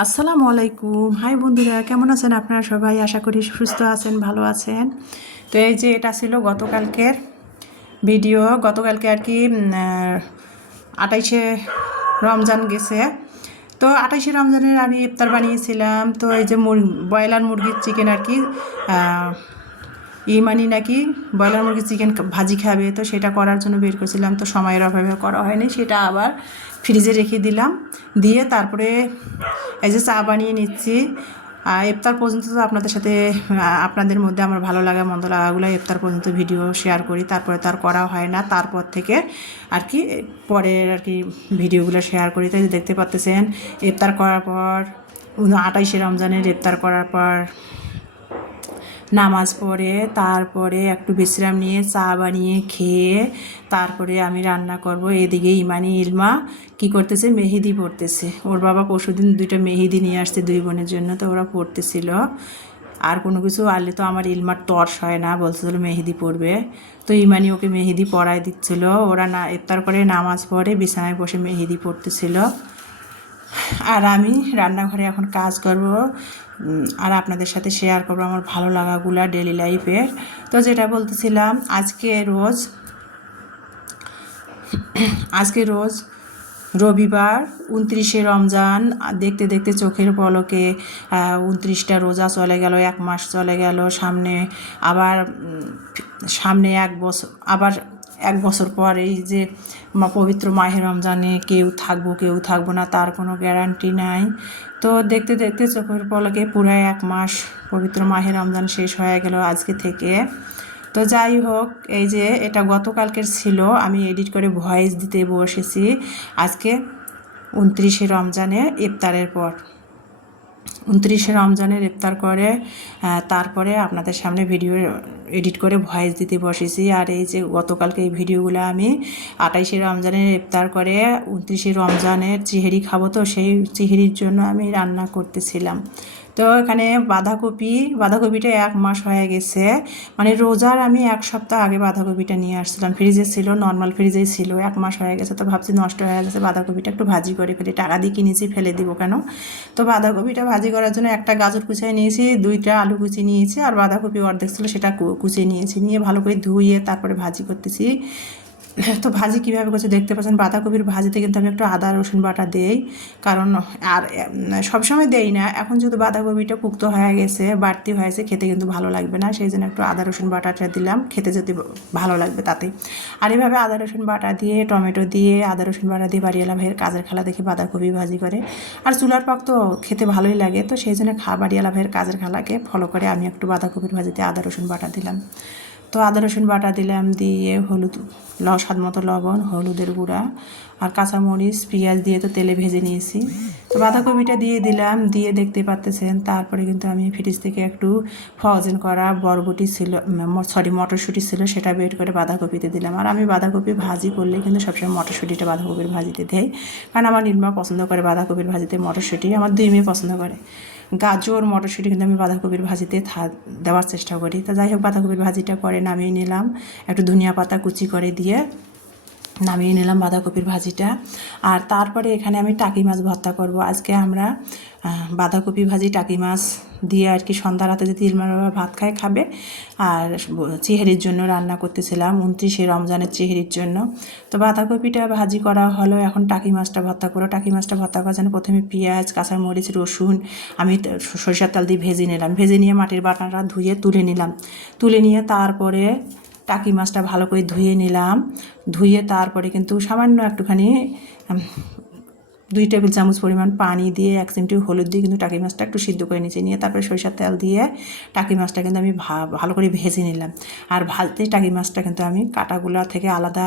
আসসালামু আলাইকুম। হাই বন্ধুরা, কেমন আছেন আপনারা সবাই? আশা করি সুস্থ আছেন, ভালো আছেন। তো এই যে এটা ছিল গতকালকের ভিডিও। গতকালকে আর কি 28শে রমজান গেছে। তো 28শে রমজানের আমি ইফতার বানিয়েছিলাম। তো এই যে ব্রয়লার মুরগির চিকেন আর কি, ইমানি নাকি ব্রয়লার মুরগির চিকেন ভাজি খাবে, তো সেটা করার জন্য বের করেছিলাম। তো সময়ের অভাবে করা হয়নি, সেটা আবার ফ্রিজে রেখে দিলাম। দিয়ে তারপরে এই যে চা বানিয়ে নিচ্ছি। ইফতার পর্যন্ত তো আপনাদের সাথে আপনাদের মধ্যে আমার ভালো লাগা মন্দ লাগাগুলো ইফতার পর্যন্ত ভিডিও শেয়ার করি, তারপরে তার করা হয় না। তারপর থেকে আর কি পরের আর কি ভিডিওগুলো শেয়ার করি। তাই দেখতে পাচ্ছেন ইফতার করার পর 28শে রমজানের ইফতার করার পর নামাজ পড়ে তারপরে একটু বিশ্রাম নিয়ে চা বানিয়ে খেয়ে তারপরে আমি রান্না করব। এদিকে ইমানি ইলমা কি করতেছে, মেহেদি পড়তেছে। ওর বাবা পরশুদিন 2টা মেহেদি নিয়ে আসছে 2 বোনের জন্য, তো ওরা পড়তেছিল। আর কোনো কিছু আনলে তো আমার ইলমার তর্স হয় না, বলতেছিল মেহেদি পড়বে। তো ইমানি ওকে মেহেদি পড়ায় দিচ্ছিল। ওরা না ইফতার করে নামাজ পড়ে বিছানায় বসে মেহেদি পড়তেছিল, আর আমি রান্নাঘরে এখন কাজ করব আর আপনাদের সাথে শেয়ার করব আমার ভালো লাগাগুলা ডেলি লাইফের। তো যেটা বলতেছিলাম, আজকে রোজ রবিবার 29শে রমজান। দেখতে দেখতে চোখের পলকে 29টা রোজা চলে গেল, 1 মাস চলে গেল। সামনে 1 বছর, আবার 1 বছর পর এই যে পবিত্র মাহে রমজানে কেউ থাকবো না, তার কোনো গ্যারান্টি নাই। তো দেখতে দেখতে চোখের পলকে পুরো 1 মাস পবিত্র মাহে রমজান শেষ হয়ে গেল আজকে থেকে। তো যাই হোক, এই যে এটা গতকালকের ছিল, আমি এডিট করে ভয়েস দিতে বসেছি আজকে 29শে রমজানে ইফতারের পর। 29শে রমজানের ইফতার করে তারপরে আপনাদের সামনে ভিডিও এডিট করে ভয়েস দিতে বসেছি। আর এই যে গতকালকে এই ভিডিওগুলো আমি 28শে রমজানের ইফতার করে 29শে রমজানের চিহেরি খাবো, তো সেই চিহেরির জন্য আমি রান্না করতেছিলাম। তো এখানে বাঁধাকপিটা 1 মাস হয়ে গেছে, মানে রোজার আমি 1 সপ্তাহ আগে বাঁধাকপিটা নিয়ে আসছিলাম। ফ্রিজে ছিল, নর্মাল ফ্রিজেই ছিল। 1 মাস হয়ে গেছে, তো ভাবছি নষ্ট হয়ে গেছে, বাঁধাকপিটা একটু ভাজি করে ফেলি। টাকা দিয়ে কিনেছি, ফেলে দিব কেন? তো বাঁধাকপিটা ভাজি করার জন্য একটা গাজর কুচিয়ে নিয়েছি, 2টা আলু কুচি নিয়েছি, আর বাঁধাকপি অর্ধেক ছিল সেটা কুচিয়ে নিয়েছি। নিয়ে ভালো করে ধুয়ে তারপরে ভাজি করতেছি। তো ভাজি কীভাবে করছে দেখতে পাচ্ছেন। বাঁধাকপির ভাজিতে কিন্তু আমি একটু আদা রসুন বাটা দেই, কারণ আর সবসময় দেই না। এখন যেহেতু বাঁধাকপিটা পুক্ত হয়ে গেছে, বাড়তি হয়েছে, খেতে কিন্তু ভালো লাগবে না, সেই জন্য একটু আদা রসুন বাটাটা দিলাম, খেতে যদি ভালো লাগবে তাতে। আর এভাবে আদা রসুন বাটা দিয়ে, টমেটো দিয়ে, আদা রসুন বাটা দিয়ে বাড়িওয়ালা ভাইয়ের কাজের খেলা দেখে বাঁধাকপি ভাজি করে। আর চুলার পাক তো খেতে ভালোই লাগে, তো সেই জন্য বাড়িওয়ালা ভাইয়ের কাজের খেলাকে ফলো করে আমি একটু বাঁধাকপির ভাজিতে আদা রসুন বাটা দিলাম। তো আদা রসুন বাটা দিলাম, দিয়ে হলুদ, স্বাদ মতো লবণ, হলুদের গুঁড়া আর কাঁচামরিচ, পেঁয়াজ দিয়ে তো তেলে ভেজে নিয়েছি। তো বাঁধাকপিটা দিয়ে দিলাম, দিয়ে দেখতে পাচ্তেছেন তারপরে কিন্তু আমি ফ্রিজ থেকে একটু ফ্রোজেন করা বরবটি ছিল, মটরশুঁটি ছিল, সেটা বের করে বাঁধাকপিতে দিলাম। আর আমি বাঁধাকপি ভাজি করলে কিন্তু সবসময় মটরশুঁটিটা বাঁধাকপির ভাজিতে দেই, কারণ আমার নির্মা পছন্দ করে বাঁধাকপির ভাজিতে মটরশুঁটি। আমার 2 মেয়ে পছন্দ করে গাজর, মটরশুঁটি, কিন্তু আমি বাঁধাকপির ভাজিতে দেওয়ার চেষ্টা করি। তো যাই হোক, বাঁধাকপির ভাজিটা করে নামিয়ে নিলাম, একটু ধনিয়া পাতা কুচি করে দিয়ে নামিয়ে নিলাম বাঁধাকপির ভাজিটা। আর তারপরে এখানে আমি টাকি মাছ ভর্তা করব। আজকে আমরা বাঁধাকপি ভাজি টাকি মাছ দিয়ে আর কি সন্ধ্যা রাতে যদি ইলমার বাবা ভাত খাবে। আর চিহেরির জন্য রান্না করতেছিলাম, 29শে রমজানের চিহেরির জন্য। তো বাঁধাকপিটা ভাজি করা হলো, এখন টাকি মাছটা ভর্তা করো। টাকি মাছটা ভর্তা করার জন্য প্রথমে পেঁয়াজ, কাঁচামরিচ, রসুন আমি সরিষার তেল দিয়ে ভেজে নিলাম। ভেজে নিয়ে মাটির বাটাটা ধুয়ে তুলে নিলাম। তুলে নিয়ে তারপরে টাকি মাছটা ভালো করে ধুয়ে নিলাম। ধুয়ে তারপরে কিন্তু সামান্য একটুখানি 2 টেবিল চামচ পরিমাণ পানি দিয়ে 1 চিমটি হলুদ দিয়ে কিন্তু টাকি মাছটা একটু সিদ্ধ করে নিয়েছি। নিয়ে তারপরে সরিষার তেল দিয়ে টাকি মাছটা কিন্তু আমি ভালো করে ভেজে নিলাম। আর ভাজতে টাকি মাছটা কিন্তু আমি কাঁটাগুলা থেকে আলাদা,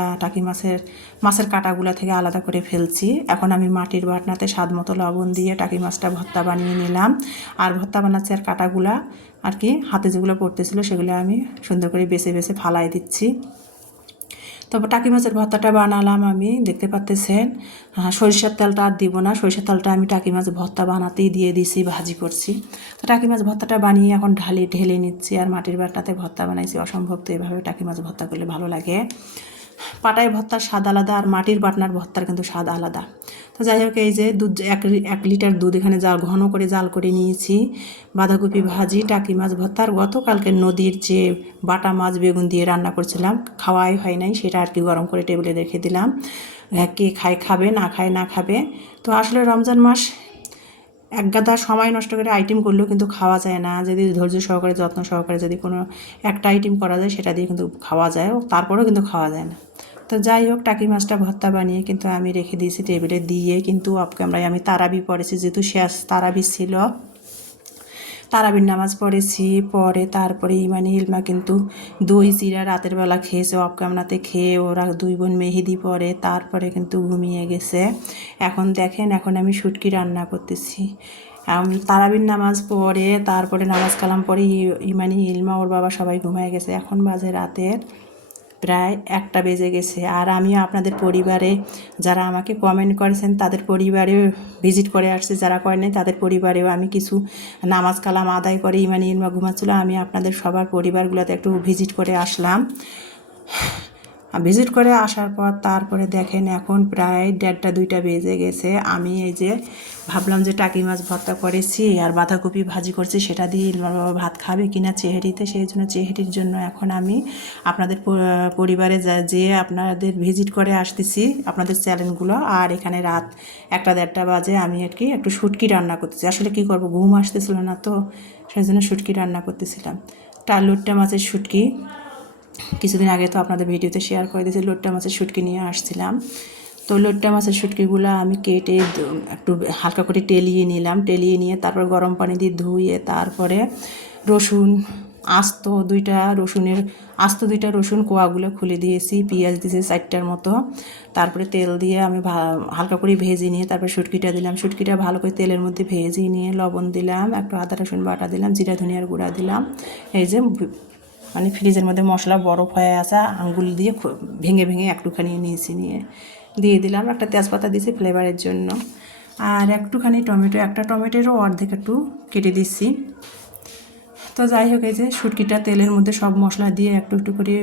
মাছের কাঁটাগুলা থেকে আলাদা করে ফেলছি। এখন আমি মাটির বাটনাতে স্বাদ মতো লবণ দিয়ে টাকি মাছটা ভর্তা বানিয়ে নিলাম। আর ভর্তা বানাচ্ছি, আর কাঁটাগুলা আর কি হাতে যেগুলো পড়তেছিল সেগুলো আমি সুন্দর করে বেছে বেছে ফালাই দিচ্ছি। তারপর টাকি মাছের ভর্তাটা বানালাম আমি, দেখতে পাচ্ছেন। সরিষার তেলটা আর দিব না, সরিষার তেলটা আমি টাকি মাছ ভর্তা বানাতেই দিয়ে দিছি, ভাজি করছি। তো টাকি মাছ ভর্তাটা বানিয়ে এখন ঢেলে নিচ্ছি। আর মাটির বাটাতে ভর্তা বানাইছি, অসম্ভব, তো এভাবে টাকি মাছ ভর্তা করলে ভালো লাগে। পাটায় ভর্তার স্বাদ আলাদা আর মাটির বাটনার ভর্তার কিন্তু স্বাদ আলাদা। তো যাই হোক, এই যে দুধ 1 লিটার দুধ এখানে ঘন করে জাল করে নিয়েছি। বাঁধাকপি ভাজি, টাকি মাছ ভর্তা, আর গতকালকে নদীর যে বাটা মাছ বেগুন দিয়ে রান্না করছিলাম, খাওয়াই হয় নাই, সেটা আর কি গরম করে টেবিলে রেখে দিলাম। কে খায় খাবে, না খায় না খাবে। তো আসলে রমজান মাস এক গাদা সময় নষ্ট করে আইটেম করলেও কিন্তু খাওয়া যায় না। যদি ধৈর্য সহকারে যত্ন সহকারে যদি কোনো একটা আইটেম করা যায়, সেটা দিয়ে কিন্তু খাওয়া যায়, তারপরেও কিন্তু খাওয়া যায় না। তো যাই হোক, টাকি মাছটা ভর্তা বানিয়ে কিন্তু আমি রেখে দিয়েছি টেবিলে দিয়ে, কিন্তু অফ ক্যামেরায় আমি তারাবি পড়েছি, যেহেতু শেষ তারাবি ছিল, তারাবির নামাজ পড়েছি। পরে তারপরে ইমানি ইলমা কিন্তু দই চিরা রাতের বেলা খেয়েছে, অফ ক্যামেরাতে খেয়ে ওরা 2 বোন মেহেদি পরে তারপরে কিন্তু ঘুমিয়ে গেছে। এখন দেখেন, এখন আমি শুটকি রান্না করতেছি। তারাবির নামাজ পড়ে তারপরে নামাজ কালাম পরে ইমানি ইলমা ওর বাবা সবাই ঘুমিয়ে গেছে। এখন বাজে রাতের প্রায় 1টা বেজে গেছে। আর আমিও আপনাদের পরিবারে যারা আমাকে কমেন্ট করেছেন তাদের পরিবারেও ভিজিট করে আসছি, যারা করে নাই তাদের পরিবারেও আমি কিছু নামাজ কালাম আদায় করে ইমানি ইলমা ঘুমাচ্ছিল, আমি আপনাদের সবার পরিবারগুলোতে একটু ভিজিট করে আসলাম। ভিজিট করে আসার পর তারপরে দেখেন এখন প্রায় 1:30 2টা বেজে গেছে। আমি এই যে ভাবলাম যে টাকি মাছ ভর্তা করেছি আর বাঁধাকপি ভাজি করছি, সেটা দিয়ে ইলমার বাবা ভাত খাবে কিনা চেহারিতে, সেই জন্য চেহারির জন্য এখন আমি আপনাদের পরিবারে যে আপনাদের ভিজিট করে আসতেছি আপনাদের চ্যানেলগুলো। আর এখানে রাত 1টা 1:30 বাজে আমি আর কি একটু শুটকি রান্না করতেছি। আসলে কি করব, ঘুম আসতেছিল না, তো সেই জন্য শুটকি রান্না করতেছিলাম। লোট্টা মাছের শুটকি কিছুদিন আগে তো আপনাদের ভিডিওতে শেয়ার করে দিয়েছি, লোট্টা মাছের শুটকি নিয়ে আসছিলাম। তো লোট্টা মাছের শুটকিগুলো আমি কেটে একটু হালকা করে টেলিয়ে নিলাম, টেলিয়ে নিয়ে তারপর গরম পানি দিয়ে ধুয়ে তারপরে রসুন আস্ত 2টা রসুন কোয়াগুলো খুলে দিয়েছি, পেঁয়াজ দিয়েছি 4টার মতো, তারপরে তেল দিয়ে আমি হালকা করে ভেজে নিয়ে তারপরে শুটকিটা দিলাম। শুটকিটা ভালো করে তেলের মধ্যে ভেজে নিয়ে লবণ দিলাম, একটু আদা রসুন বাটা দিলাম, জিরা ধনিয়ার গুঁড়া দিলাম। এই যে মানে ফ্রিজের মধ্যে মশলা বরফ হয়ে আসা আঙ্গুল দিয়ে ভেঙে ভেঙে একটুখানি নিয়েছি, নিয়ে দিয়ে দিলাম। একটা তেজপাতা দিয়েছি ফ্লেভারের জন্য, আর একটুখানি টমেটো, একটা টমেটোরও অর্ধেক একটু কেটে দিচ্ছি। তো যাই হোক, এই যে শুটকিটা তেলের মধ্যে সব মশলা দিয়ে একটু একটু করে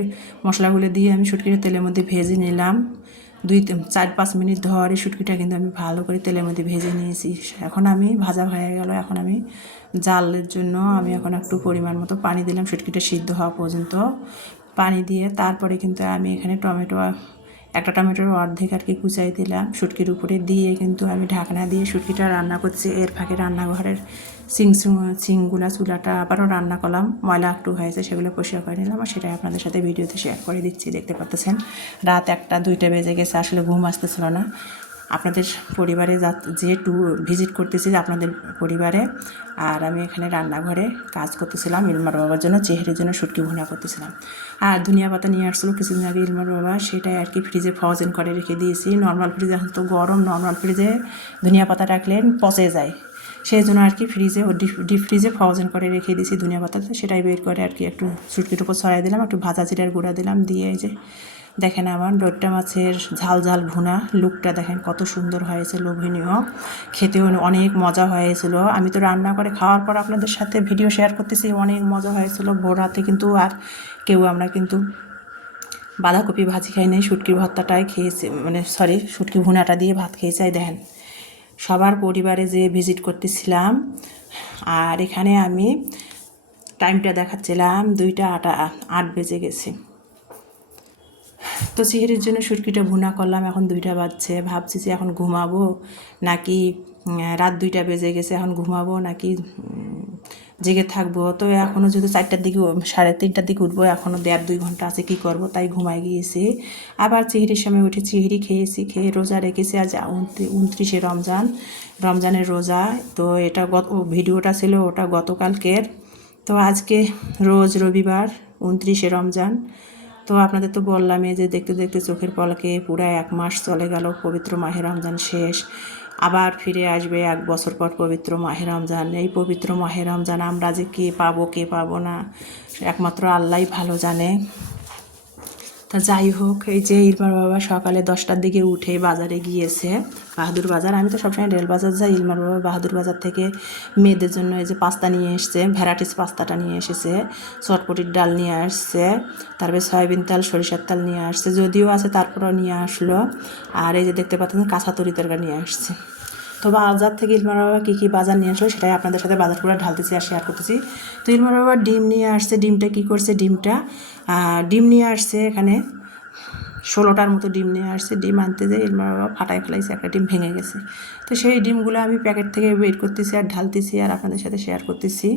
মশলাগুলো দিয়ে আমি শুটকিটা তেলের মধ্যে ভেজে নিলাম। 4-5 মিনিট ধরে শুটকিটা কিন্তু আমি ভালো করে তেলের মধ্যে ভেজে নিয়েছি। এখন আমি ভাজা হয়ে গেল, এখন আমি জালের জন্য আমি এখন একটু পরিমাণ মতো পানি দিলাম শুটকিটা সিদ্ধ হওয়া পর্যন্ত। পানি দিয়ে তারপরে কিন্তু আমি এখানে একটা টমেটোর অর্ধেক আর কি কুচাই দিলাম শুটকির উপরে দিয়ে, কিন্তু আমি ঢাকনা দিয়ে শুটকিটা রান্না করছি। এর ফাঁকে রান্নাঘরের সিংগুলা চুলাটা আবারও রান্না করলাম, ময়লা একটু হয়েছে সেগুলো পরিষ্কার করে নিলাম, আর সেটাই আপনাদের সাথে ভিডিওতে শেয়ার করে দিচ্ছি। দেখতে পাচ্ছেন রাত 1টা 2টা বেজে গেছে, আসলে ঘুম আসতেছিল না। আপনাদের পরিবারে যে ভিজিট করতেছি আপনাদের পরিবারে, আর আমি এখানে রান্নাঘরে কাজ করতেছিলাম ইলমার বাবার জন্য, চেহারির জন্য শুটকি ভুনা করতেছিলাম। আর ধনিয়া পাতা নিয়ে আসছিলো কিছুদিন আগে ইলমার বাবা, সেটাই আর কি ফ্রিজে ফ্রোজেন করে রেখে দিয়েছি। নর্মাল ফ্রিজে এখন তো গরম, নর্মাল ফ্রিজে ধনিয়া পাতা রাখলে পচে যায়, সেই জন্য আর কি ডিপ ফ্রিজে ফ্রোজেন করে রেখে দিয়েছি ধনিয়া পাতাতে, সেটাই বের করে আর কি একটু শুটকির উপর ছড়াই দিলাম, একটু ভাজা জিরার গুঁড়া দিলাম, দিয়ে এই যে দেখেন আমার লোট্টা মাছের ঝাল ঝাল ভুনা লুকটা দেখেন কত সুন্দর হয়েছে, লোভনীয়, খেতেও অনেক মজা হয়েছিল। আমি তো রান্না করে খাওয়ার পর আপনাদের সাথে ভিডিও শেয়ার করতেছি, অনেক মজা হয়েছিল। ভোর রাতে কিন্তু আর আমরা কিন্তু বাঁধাকপি ভাজি খাই নাই, শুটকির ভর্তাটাই খেয়েছি, মানে শুটকি ভুনাটা দিয়ে ভাত খেয়েছি। দেখেন সবার পরিবারে যে ভিজিট করতেছিলাম, আর এখানে আমি টাইমটা দেখাচ্ছিলাম 2টা 8 বেজে গেছে। তো সিহেরির জন্য শুটকিটা ভুনা করলাম, এখন 2টা বাজছে, ভাবছি যে এখন ঘুমাবো নাকি রাত 2টা বেজে গেছে, এখন ঘুমাবো নাকি জেগে থাকবো। তো এখনও যদি 4টার দিকে 3:30টার দিকে উঠবো, এখনও 1.5-2 ঘন্টা আছে, কি করব, তাই ঘুমাই গিয়েছি। আবার চিহিরির সময় উঠে চিহিরি খেয়েছি, খেয়ে রোজা রেখেছি। আজ 29শে রমজানের রোজা। তো এটা ভিডিওটা ছিল ওটা গতকালকের। তো আজকে রবিবার 29শে রমজান। তো আপনাদের তো বললামই যে দেখতে দেখতে চোখের পলকে পুরো 1 মাস চলে গেল, পবিত্র মাহে রমজান শেষ, আবার ফিরে আসবে 1 বছর পর পবিত্র মাহে রমজান। এই পবিত্র মাহে রমজান আমরা যে কে পাবো না একমাত্র আল্লাহই ভালো জানে। তা যাই হোক, এই যে ইরমার বাবা সকালে 10টার দিকে উঠে বাজারে গিয়েছে, বাহাদুর বাজার। আমি তো সবসময় রেল বাজার যাই। ইলমার বাবা বাহাদুর বাজার থেকে মেয়েদের জন্য এই যে পাস্তা নিয়ে এসছে, ভ্যারাইটিস পাস্তাটা নিয়ে এসেছে, চটপটির ডাল নিয়ে আসছে, তারপরে সয়াবিন তেল সরিষার তেল নিয়ে আসছে, যদিও আছে তারপরেও নিয়ে আসলো। আর এই যে দেখতে পাচ্ছেন কাঁচা তরি তরকারি নিয়ে আসছে। তো বাজার থেকে ইলমার বাবা কী কী বাজার নিয়ে আসলো সেটাই আপনাদের সাথে বাজারগুলো ঢালতেছি আর শেয়ার করতেছি। তো ইলমার বাবা ডিম নিয়ে আসছে। ডিমটা কী করছে, ডিম নিয়ে আসছে এখানে 16টার মতো ডিম নিয়ে আসছে। ডিম আনতে যেয়ে ইলমার বাবা ফাটায় ফেলাইছে, একটা ডিম ভেঙে গেছে। তো সেই ডিমগুলো আমি প্যাকেট থেকে বের করতেছি আর ঢালতেছি আর আপনাদের সাথে শেয়ার করতেছি।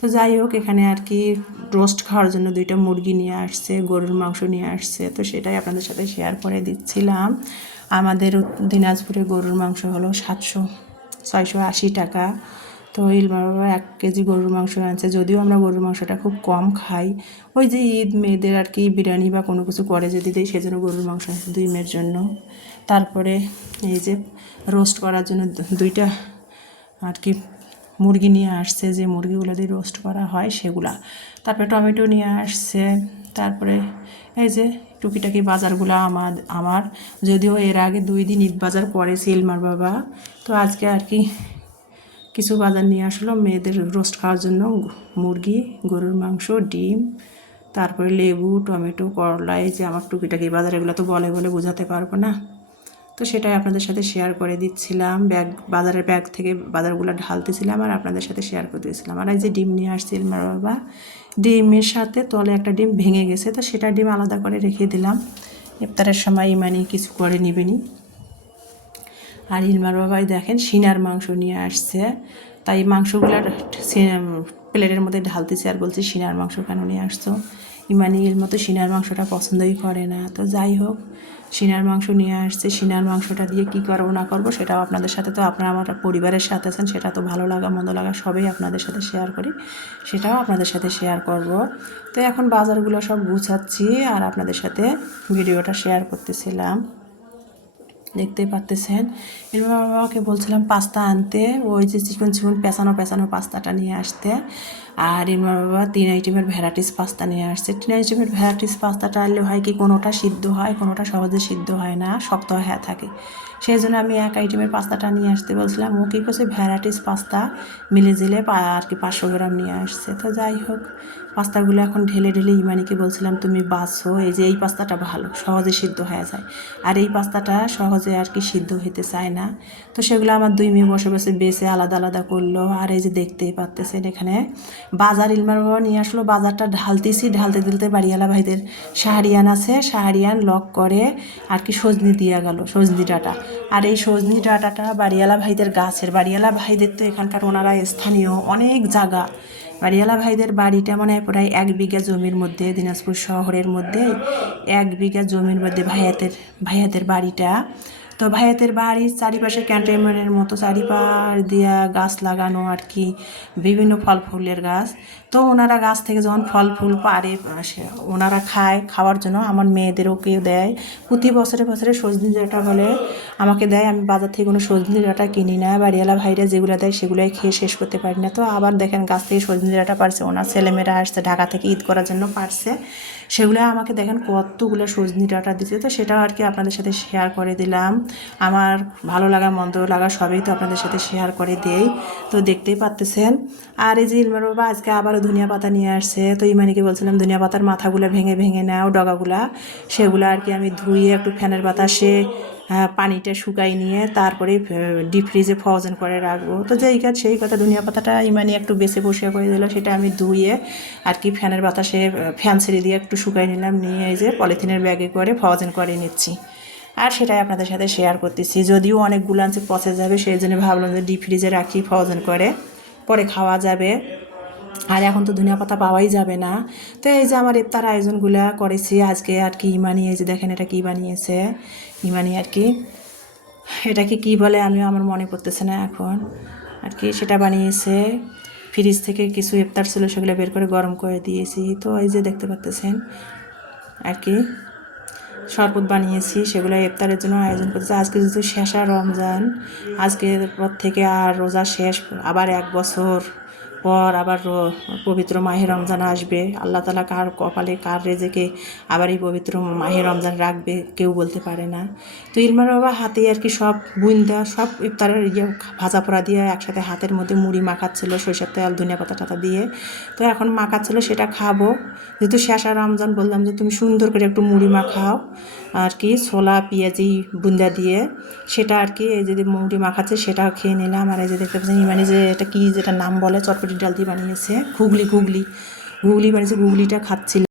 তো যাই হোক, এখানে আর কি রোস্ট খাওয়ার জন্য 2টা মুরগি নিয়ে আসছে, গরুর মাংস নিয়ে আসছে। তো সেটাই আপনাদের সাথে শেয়ার করে দিচ্ছিলাম। আমাদের দিনাজপুরে গরুর মাংস হলো 680 টাকা। তো ইলমার বাবা 1 কেজি গরুর মাংস আনছে। যদিও আমরা গরুর মাংসটা খুব কম খাই, ওই যে ঈদ মেয়েদের আর কি বিরিয়ানি বা কোনো কিছু করে যদি দিই, সেজন্য গরুর মাংস আনছে 2 মেয়ের জন্য। তারপরে এই যে রোস্ট করার জন্য 2টা আর কি মুরগি নিয়ে আসছে, যে মুরগিগুলো দিয়ে রোস্ট করা হয় সেগুলা। তারপরে টমেটো নিয়ে আসছে। তারপরে এই যে টুকিটাকি বাজারগুলো আমার যদিও এর আগে 2 দিন ঈদ বাজার করেছে ইলমার বাবা। তো আজকে আর কি কিছু বাজার নিয়ে আসলো মেয়েদের রোস্ট খাওয়ার জন্য, মুরগি, গরুর মাংস, ডিম, তারপরে লেবু, টমেটো, করলা। এই যে আমার টুকিটাকি বাজার, এগুলো তো বলে বোঝাতে পারবো না। তো সেটাই আপনাদের সাথে শেয়ার করে দিচ্ছিলাম। বাজারের ব্যাগ থেকে বাজারগুলো ঢালতেছিলাম আর আপনাদের সাথে শেয়ার করে দিয়েছিলাম। আর এই যে ডিম নিয়ে আসছে ইলমার বাবা, ডিমের সাথে তলে একটা ডিম ভেঙে গেছে, তো সেটা ডিম আলাদা করে রেখে দিলাম। ইফতারের সময় ইমানি কিছু করে নিবেনি। আর ইলমার বাবাই দেখেন সিনার মাংস নিয়ে আসছে, তাই মাংসগুলার প্লেটের মধ্যে ঢালতেছি আর বলছি সিনার মাংস কেন নিয়ে আসছো। ইমানির মতো সিনার মাংসটা পছন্দই করে না। তো যাই হোক, সিনার মাংস নিয়ে আসছে। সিনার মাংসটা দিয়ে কী করবো না করবো সেটাও আপনাদের সাথে, তো আপনারা আমার পরিবারের সাথে আছেন, সেটা তো ভালো লাগা মন্দ লাগা সবই আপনাদের সাথে শেয়ার করি, সেটাও আপনাদের সাথে শেয়ার করব। তো এখন বাজারগুলো সব গুছাচ্ছি আর আপনাদের সাথে ভিডিওটা শেয়ার করতেছিলাম। দেখতেই পারতেছেন ইলমার বাবাকে বলছিলাম পাস্তা আনতে, ওই যে চিকন পেঁচানো পাস্তাটা নিয়ে আসতে। আর ইলমার বাবা 3 আইটেমের ভ্যারাইটিস পাস্তা নিয়ে আসছে। 3 আইটেমের ভ্যারাইটিস পাস্তাটা আনলে হয় কি, কোনোটা সিদ্ধ হয়, কোনোটা সহজে সিদ্ধ হয় না, শক্ত হয়ে থাকে। সেই জন্য আমি 1 আইটেমের পাস্তাটা নিয়ে আসতে বলছিলাম। ও কী করছে, ভ্যারাইটিস পাস্তা মিলে জিলে আর কি 500 গ্রাম নিয়ে আসছে। তো যাই হোক, পাস্তাগুলো এখন ঢেলে ইমানিকে বলছিলাম তুমি বাছো, এই যে এই পাস্তাটা ভালো, সহজে সিদ্ধ হয়ে যায়, আর এই পাস্তাটা সহজে আর কি সিদ্ধ হতে চায় না। তো সেগুলো আমার 2 মেয়ে বসে বেছে আলাদা আলাদা করলো। আর এই যে দেখতেই পাচ্তেছেন এখানে বাজার ইলমার বাবা নিয়ে আসলো। বাজারটা ঢালতে বাড়িওয়ালা ভাইদের শাহরিয়ান আছে, শাহরিয়ান লক করে আর কি সজনি দিয়া গেল, সজনি ডাঁটা। আর এই সজনি ডাঁটাটা বাড়িওয়ালা ভাইদের গাছের, বাড়িওয়ালা ভাইদের তো এখানকার ওনারা স্থানীয় অনেক জায়গা। বাড়িওয়ালা ভাইদের বাড়িটা মনে হয় প্রায় 1 বিঘা জমির মধ্যে, দিনাজপুর শহরের মধ্যে 1 বিঘা জমির মধ্যে ভাইয়াদের বাড়িটা। তো ভাইয়াদের বাড়ির চারিপাশে ক্যান্টনমেন্টের মতো চারিপাশ দিয়া গাছ লাগানো আর কি, বিভিন্ন ফল ফুলের গাছ। তো ওনারা গাছ থেকে যখন ফল ফুল পারে ওনারা খাওয়ার জন্য আমার মেয়েদেরও কেউ দেয়। প্রতি বছরে সজনি ডাঁটা বলে আমাকে দেয়। আমি বাজার থেকে কোনো সজনি ডাঁটা কিনি না, বাড়িওয়ালা ভাইরা যেগুলো দেয় সেগুলোই খেয়ে শেষ করতে পারি না। তো আবার দেখেন গাছ থেকে সজনি ডাঁটা পারছে, ওনার ছেলেমেয়েরা আসছে ঢাকা থেকে ঈদ করার জন্য পারছে, সেগুলো আমাকে দেখেন কতগুলো সজনি ডাঁটা দিচ্ছে। তো সেটাও আর কি আপনাদের সাথে শেয়ার করে দিলাম। আমার ভালো লাগা মন্দ লাগা সবই তো আপনাদের সাথে শেয়ার করে দেই। তো দেখতেই পারতেছেন। আর এই যে ইলমার বাবা আজকে আবারও ধনিয়া পাতা নিয়ে আসছে। তো ইমানিকে বলছিলাম ধনিয়া পাতার মাথাগুলো ভেঙে নাও, ডগাগুলা, সেগুলো আর কি আমি ধুয়ে একটু ফ্যানের বাতাসে পানিটা শুকাই নিয়ে তারপরে ডিপ ফ্রিজে ফ্রোজেন করে রাখবো। তো সেই কথা ধনিয়া পাতাটা ইমানি একটু বেছে বসিয়ে করে দিল, সেটা আমি ধুয়ে আর কি ফ্যানের বাতাসে ফ্যান ছেড়ে দিয়ে একটু শুকাই নিলাম, নিয়ে এই যে পলিথিনের ব্যাগে করে ফ্রোজেন করে নিচ্ছি। আর সেটাই আপনাদের সাথে শেয়ার করতেছি। যদিও অনেকগুলো আনছে পচে যাবে, সেই জন্য ভাবলাম যে ডিপ ফ্রিজে রাখি, ফ্রোজেন করে পরে খাওয়া যাবে। আর এখন তো ধনিয়া পাতা পাওয়াই যাবে না। তো এই যে আমার ইফতার আয়োজনগুলো করেছি আজকে আর কি। ইমানি এই যে দেখেন এটা কী বানিয়েছে, ইমানি আর কি এটাকে কী বলে আমিও আমার মনে পড়তেছে না এখন আর কি। সেটা বানিয়েছে, ফ্রিজ থেকে কিছু ইফতার ছিল সেগুলো বের করে গরম করে দিয়েছি। তো এই যে দেখতে পাচ্তেছেন আর কি শরবত বানিয়েছি, সেগুলো ইফতারের জন্য আয়োজন করতেছে। আজকে যেহেতু শেষা রমজান, আজকের পর থেকে আর রোজা শেষ, আবার 1 বছর পর আবার পবিত্র মাহে রমজান আসবে। আল্লাহ তাআলা কার কপালে কার রেজেকে আবার এই পবিত্র মাহে রমজান রাখবে কেউ বলতে পারে না। তো ইলমার বাবা হাতে আর কি সব বুন্দা সব ইফতারের ভাজা পোড়া দিয়ে একসাথে হাতের মধ্যে মুড়ি মাখাচ্ছিল সরিষার তেল ধনিয়া পাতা টাতা দিয়ে। তো এখন মাখাচ্ছিল, সেটা খাবো। যেহেতু শেষা রমজান বললাম যে তুমি সুন্দর করে একটু মুড়ি মাখাও আর কি ছোলা পেঁয়াজি বুন্দা দিয়ে, সেটা আর কি এই যে মুড়ি মাখাচ্ছে সেটা খেয়ে নিলাম। আর এই যে দেখতে পাচ্ছেন ইমানি যে এটা কি যেটা নাম বলে চটপটির ডাল দিয়ে বানিয়েছে, ঘুগলি বানিয়েছে, ঘুগলিটা খাচ্ছিল।